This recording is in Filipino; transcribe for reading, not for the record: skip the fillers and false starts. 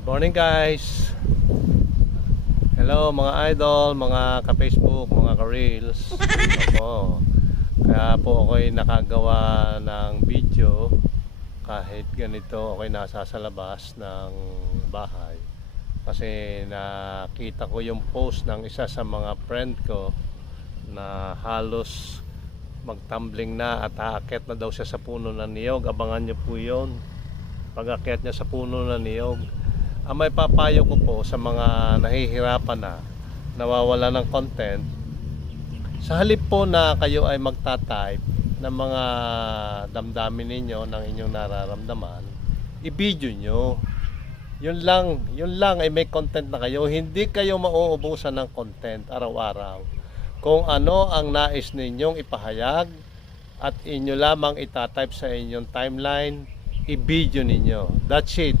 Good morning guys. Hello mga idol, mga ka-Facebook, mga ka-reels. Ako. Kaya po ako'y nakagawa ng video kahit ganito ako'y nasa sa labas ng bahay. Kasi nakita ko yung post ng isa sa mga friend ko na halos magtumbling na at aakyat na daw siya sa puno ng niyog. Abangan niyo po yun. Pag-akyat niya sa puno ng niyog. Ang may papayo ko po sa mga nahihirapan na nawawala ng content, sa halip po na kayo ay magta-type ng mga damdamin ninyo, ng inyong nararamdaman, i-video nyo. Yun lang ay may content na kayo. Hindi kayo mauubusan ng content araw-araw. Kung ano ang nais ninyong ipahayag at inyo lamang itatype sa inyong timeline, i-video ninyo. That's it.